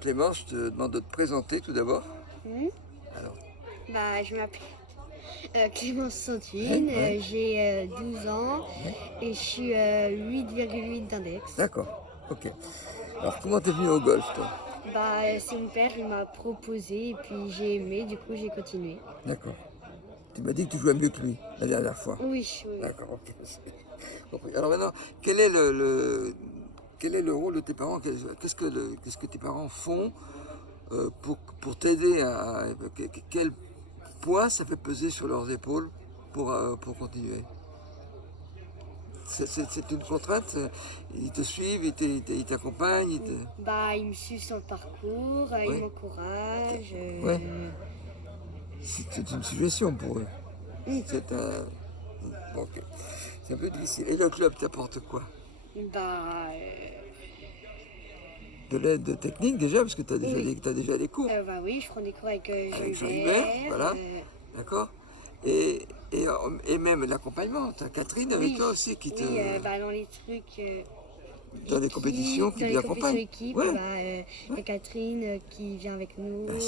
Clémence, je te demande de te présenter tout d'abord. Hmm. Alors, Je m'appelle Clémence Santine, ouais. j'ai 12 ans Ouais. et je suis 8,8 d'index. D'accord, ok. Alors, comment t'es venu au golf, toi? C'est mon père, il m'a proposé et puis j'ai aimé, du coup j'ai continué. D'accord. Tu m'as dit que tu jouais mieux que lui la dernière fois. Oui, oui. D'accord, ok. Compris. Alors maintenant, quel est le rôle de tes parents? Qu'est-ce que tes parents font pour t'aider quel poids ça fait peser sur leurs épaules pour continuer? C'est une contrainte? Ils te suivent, ils t'accompagnent, Il me suit sur le parcours, il Oui. m'encourage. Ouais. C'est une suggestion pour eux. Hmm. C'est un... Bon, ok. C'est un peu difficile. Et le club t'apporte quoi? Bah, De l'aide technique déjà, parce que tu as déjà, oui. t'as déjà des cours Oui, je prends des cours avec avec Jean Jean-Hubert, Hubert. voilà, d'accord. Et même l'accompagnement. Tu as Catherine avec Oui, toi aussi qui te... oui, dans les trucs dans des compétitions qui dans nous les compétitions accompagnent. équipes, Ouais, il y a Catherine qui vient avec nous. ben,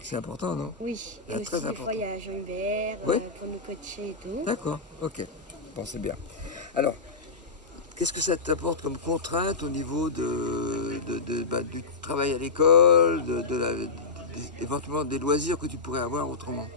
c'est important, non? Oui, et Ah, aussi très des fois important. il y a Jean Hubert Oui, pour nous coacher et tout. d'accord, ok. Bon, c'est bien. Alors, qu'est-ce que ça t'apporte comme contrainte au niveau du travail à l'école, éventuellement des loisirs que tu pourrais avoir autrement?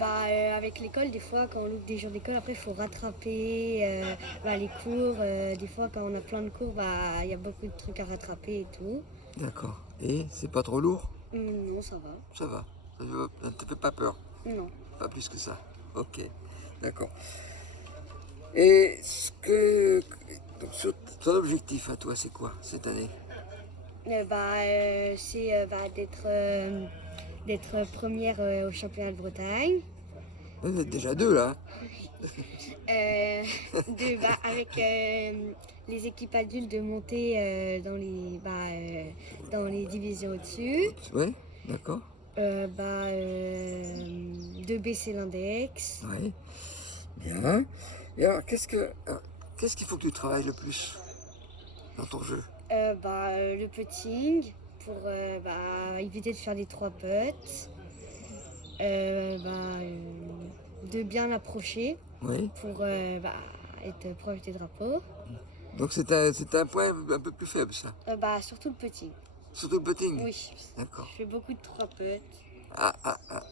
Avec l'école, des fois quand on loupe des jours d'école, après il faut rattraper les cours. Des fois quand on a plein de cours, il y a beaucoup de trucs à rattraper et tout. D'accord. Et c'est pas trop lourd? Non, ça va. Ça va. Ça ne te fait pas peur? Non. Pas plus que ça. Ok, d'accord. Et donc, ton objectif à toi, c'est quoi cette année? C'est d'être première au championnat de Bretagne. Vous êtes déjà deux là. Avec les équipes adultes de monter dans les divisions au-dessus. Oui, d'accord. De baisser l'index. Oui, bien. Et alors, qu'est-ce qu'il faut que tu travailles le plus dans ton jeu? Le putting pour éviter de faire les 3 putts. De bien approcher Oui. pour être proche des drapeaux. Donc c'est un point un peu plus faible, ça. Surtout le putting. Surtout le putting. Oui, D'accord. je fais beaucoup de 3 putts.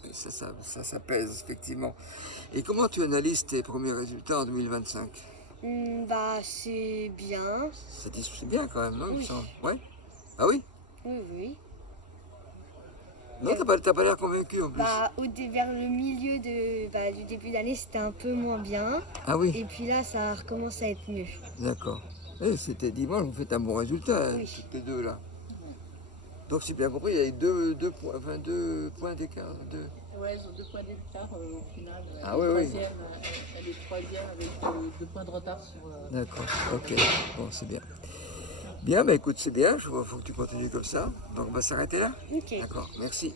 Oui, ça pèse, effectivement. Et comment tu analyses tes premiers résultats en 2025? C'est bien. C'est bien quand même, non? Oui. Ouais? Ah oui? Oui, oui. Non, t'as pas l'air convaincu en plus. Vers le milieu du début d'année, c'était un peu moins bien. Ah oui, Et puis là, ça recommence à être mieux. d'accord. Et c'était dimanche, vous faites un bon résultat, Oui. toutes les deux là. Donc si j'ai bien compris, il y a eu deux points d'écart. Ouais, ils ont 2 points d'écart au final. Ah oui, oui. Elle est troisième avec 2 points de retard sur. D'accord, ok. Bon, c'est bien. Bien, bah écoute, c'est bien, il faut que tu continues comme ça. Donc on va s'arrêter là? Ok. D'accord, merci.